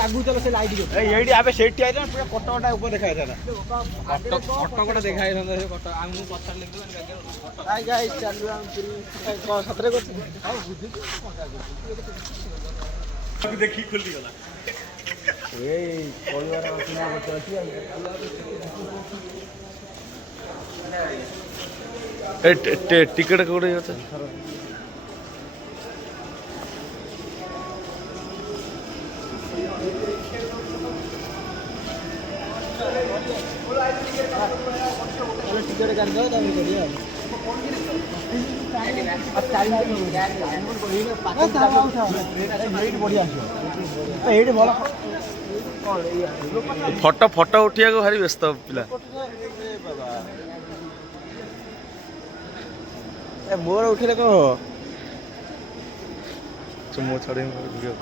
आगू चलो से लाइट ये आबे सेठी आइछ पूरा कटकटा ऊपर देखा था कटकटा देखा था से कट आमु पत्थर लिख दो आई गाइस चल हम पूरी सतरे को हां बुद्धि को देखी खुली गला ए परिवार असना बच्चा ए टिकट कोड़े होता चलो टिकट कर दो तब करिए अब 40 मिनट हो गया वेट बढ़िया है एडी भला फोटो फोटो उठिया को भारी व्यस्त पिला ए मोर उठिले को चुमो छड़े वीडियो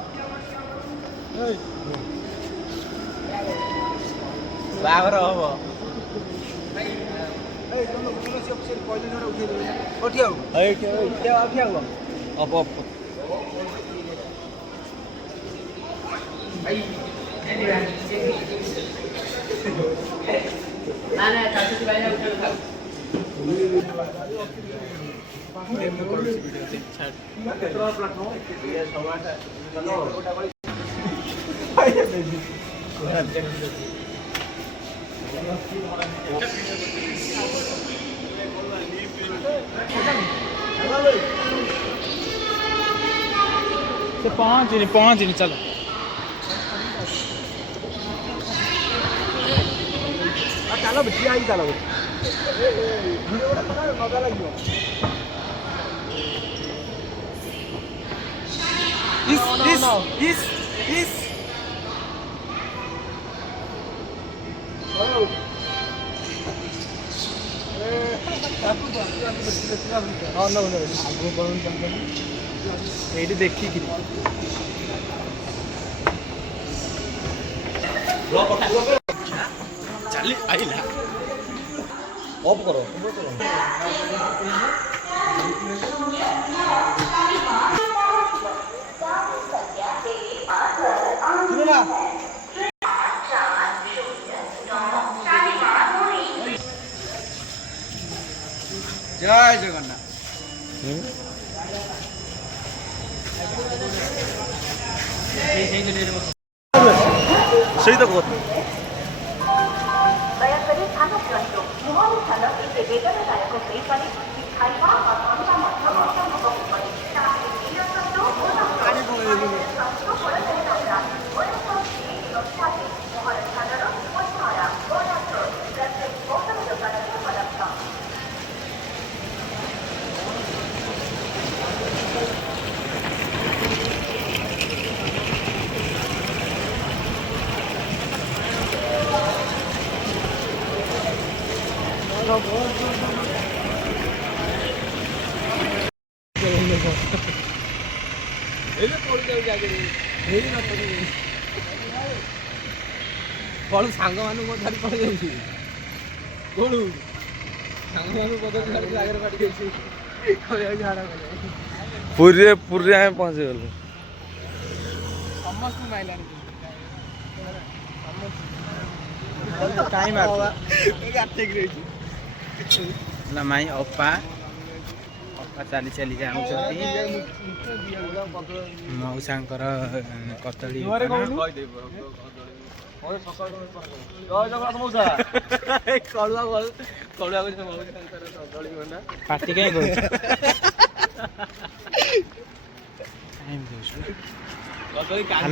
बागर हबो ए तुम पुलिस ऑफिसर पहिले जोडा उठे देबे उठियो ए उठियो अब माने काटी भाई उठे था केतरा प्लेटफॉर्म ये समाटा से पांच नहीं चलो चलो बच्ची आई चलो वीडियो पता मजा लगियो इस ये देखी चली आइला ऑफ करो जय जगन्नाथ सही तो बहुत कौन सांग मानु को धरि पड़ जाई कोन सांग मानु को धरि आगे काट गेसी कोया झाड़ा पूरे पूरे आए पहुंच गए समस्त माइला टाइम आ ठीक रही ना माई अपा चली चली जाऊँगी मौसांकर कदली पार्टी कहीं कह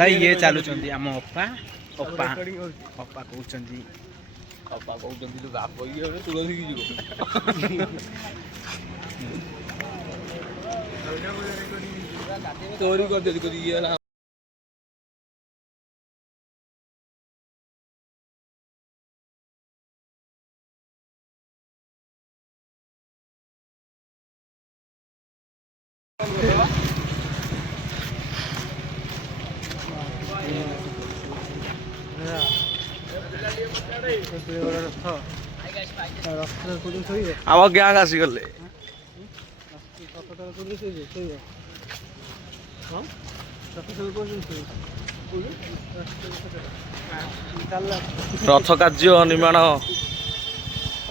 ये चलुँच आम अपा अपा अपा कहते अपा कहते जो बाप ये तुलसी की चोरी कर दे ये ଆମ ଗ୍ୟାଙ୍ଗ ଆସିଗଲେ। ରଥ କାର୍ଯ୍ୟ ନିର୍ମାଣ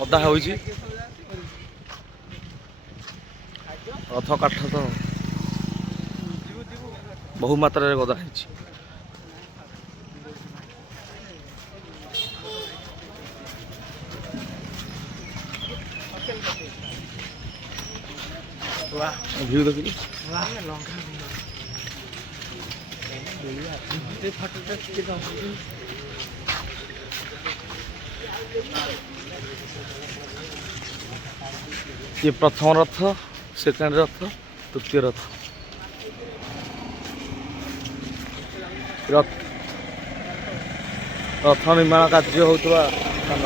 ଅଧା ହୋଇଛି। ରଥ କାଠ ତ ବହୁ ମାତ୍ରାରେ ଗଦା ହେଇଛି। ଭିଉ ଦେଖିଲି। ये प्रथम रथ, सेकेंड रथ, तृतीय रथ। रथ निर्माण कार्य होता स्थान।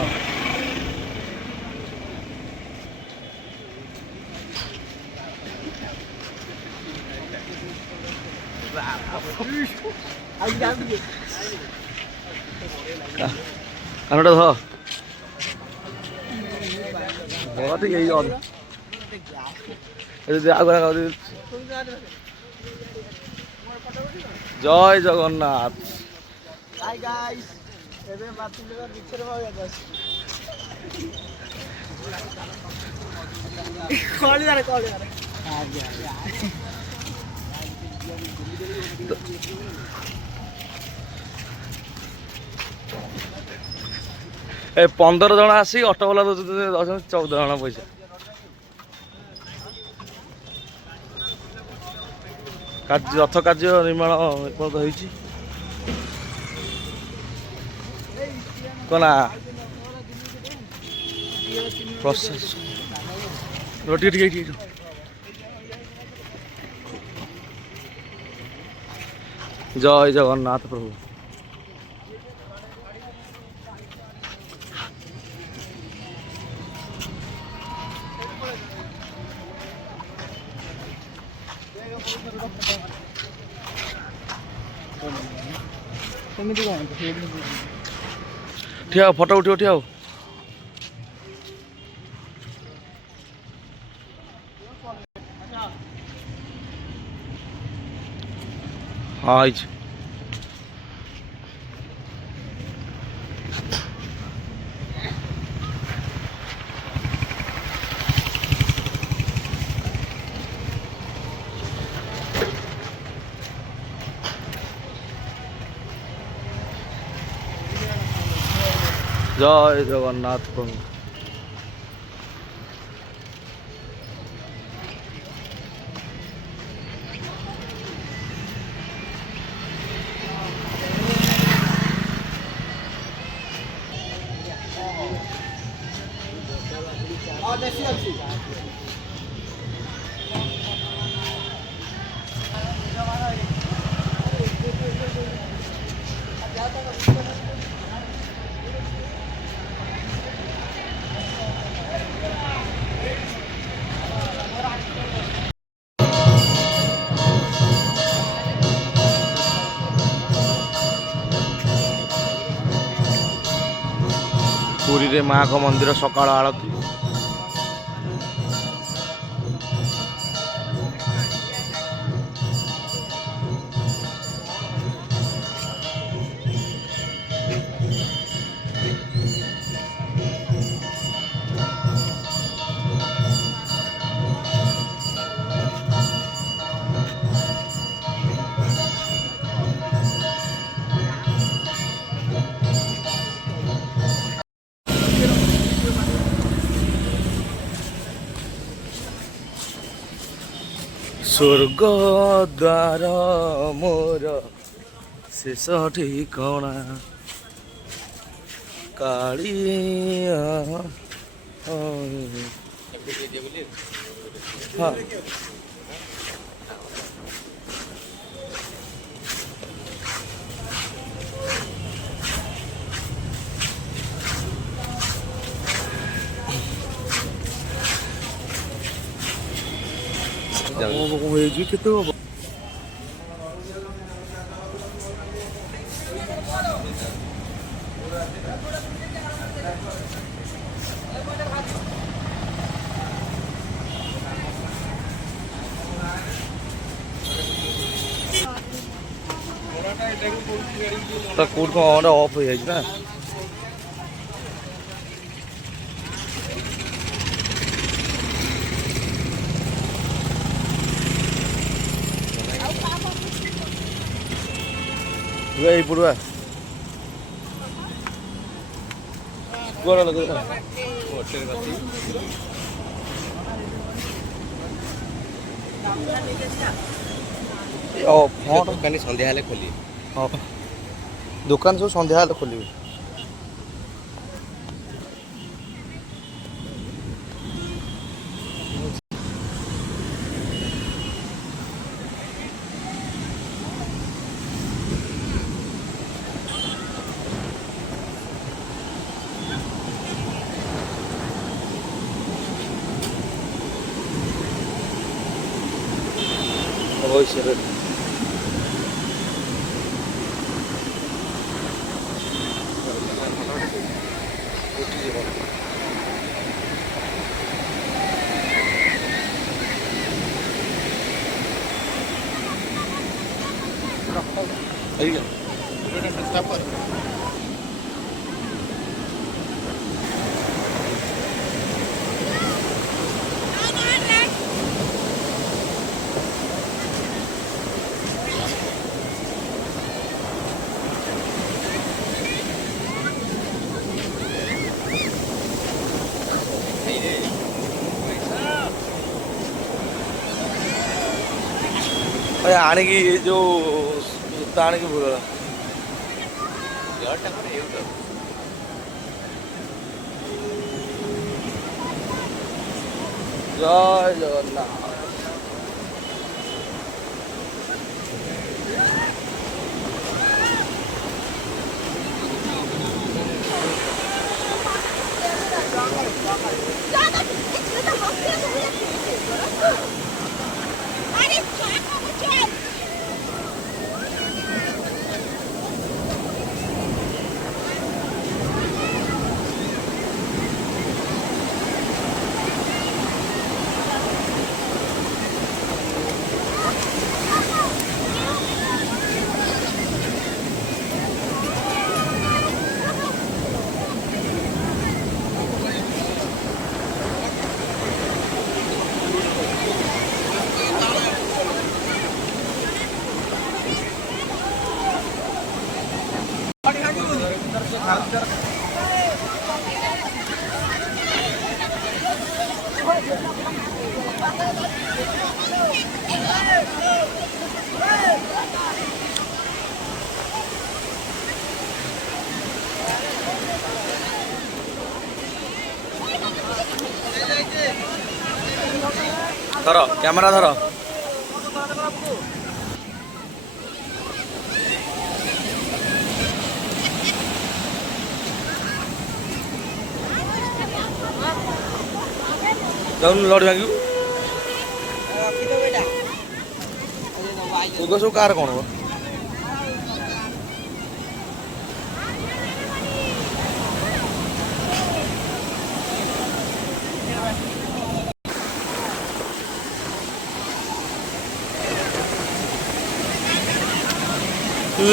कानोटा ध बहुत ही यही और जय जगन्नाथ। हाय गाइस एबे मातुलेर पिक्चर में आ जास कॉल यार आ गया ए 15 जन आसी ऑटो वाला दो 14 जन पैसा। रथ कार्य निर्माण होती कना प्रोसेस जय जगन्नाथ प्रभु। ठिया फोटो उठियो ठिया हाँ जय जगन्नाथ प्रभु। पुरी रे माँ को मंदिर सकाळ आरती। स्वर्ग द्वार मोर शेष ठिकଣା कालिया। हाँ କେତେ ହବ? ତ କୋଉଠି କ'ଣ ଗୋଟେ ଅଫ୍ ହେଇଯାଇଛି ନା। ଏଇପଟୁ ଆ କୁଆଡ଼େ ଲଗେଇଲା ଦୋକାନୀ ସନ୍ଧ୍ୟା ହେଲେ ଖୋଲିବେ। ହଁ ଦୋକାନ ସବୁ ସନ୍ଧ୍ୟା ହେଲେ ଖୋଲିବେ। ଅବଶ୍ୟ ଆଣିକି ଏ ଯୋଉ ଜୋତା ଆଣିକି ଭୁଲଗଲା। ଜୟ ଜଗନ୍ନାଥ। ଧର କ୍ୟାମେରା ଧର। ଯାଉନୁ ଲଡୁ ଭାଙ୍ଗିବୁ। ତୁ ସବୁ କାହାର କ'ଣ?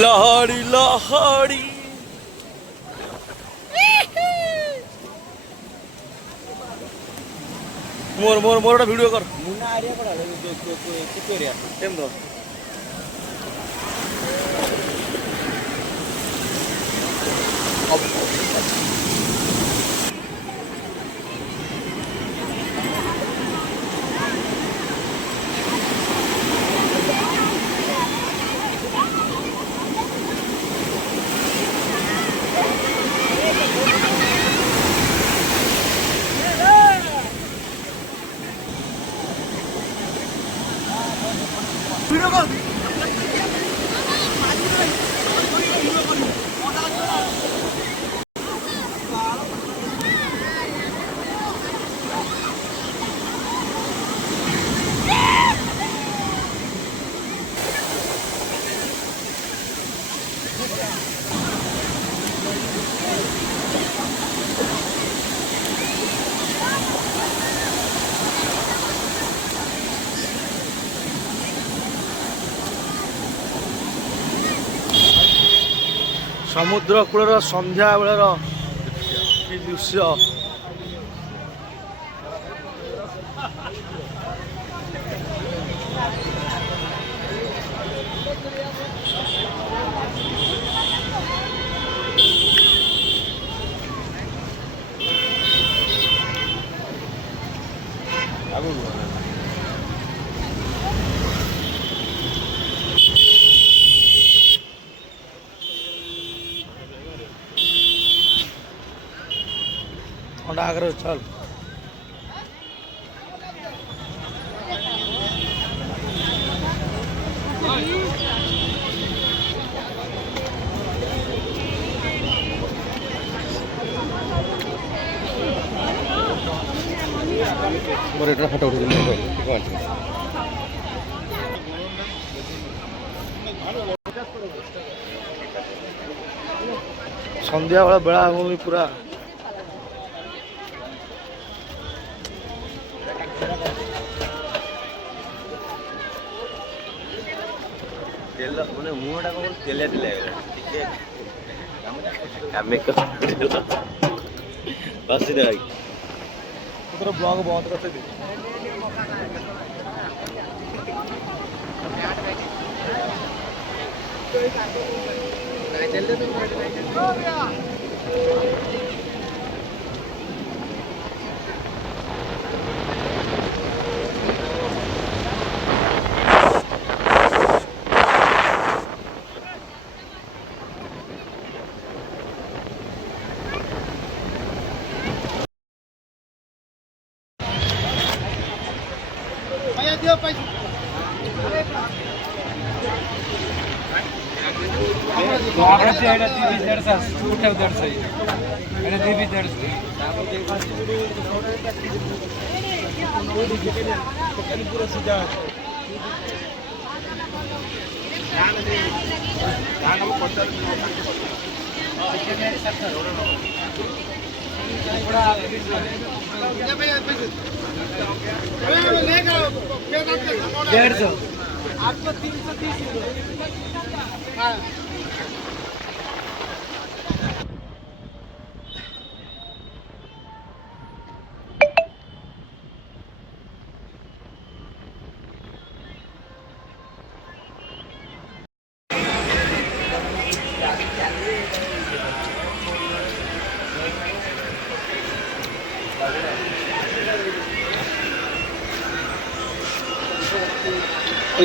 लहड़ी लहड़ी मोर मोर मोर वीडियो कर मुन्ना एरिया पड़ा किस एरिया केम दो वीडियो ସମୁଦ୍ର କୂଳର ସନ୍ଧ୍ୟା ବେଳର କି ଦୃଶ୍ୟ। थोड़ा आगे चल। फोटो सन्ध्या बेला बेलाभूमि पूरा ମାନେ ମୁହଁଟା କଣ ତେଲିଆ ତେଲିଆ ଟିକେ ଆମେ ବସି ଭାଇ ତୋର ବ୍ଲଗ ବନ୍ଦ କରିଦେ।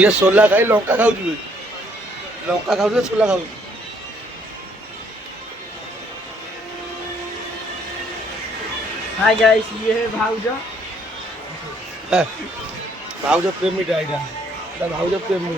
ये सोला खाई लंका खाऊ लंका खाऊ सोला खाऊ। हाय गाइस, ये है भाऊजा। भाऊज प्रेमी टाइटा भाऊज प्रेमी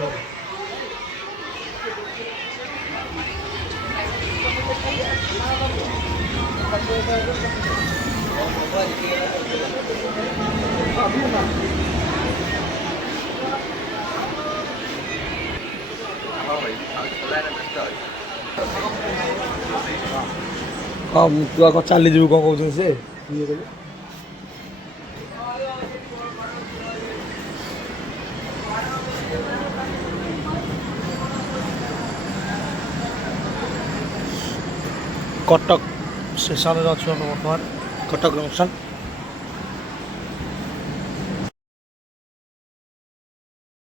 हाँ तू आग चली जीव कौन कौन से कटक स्टेशन अच्छे बर्तमान कटक जंक्शन।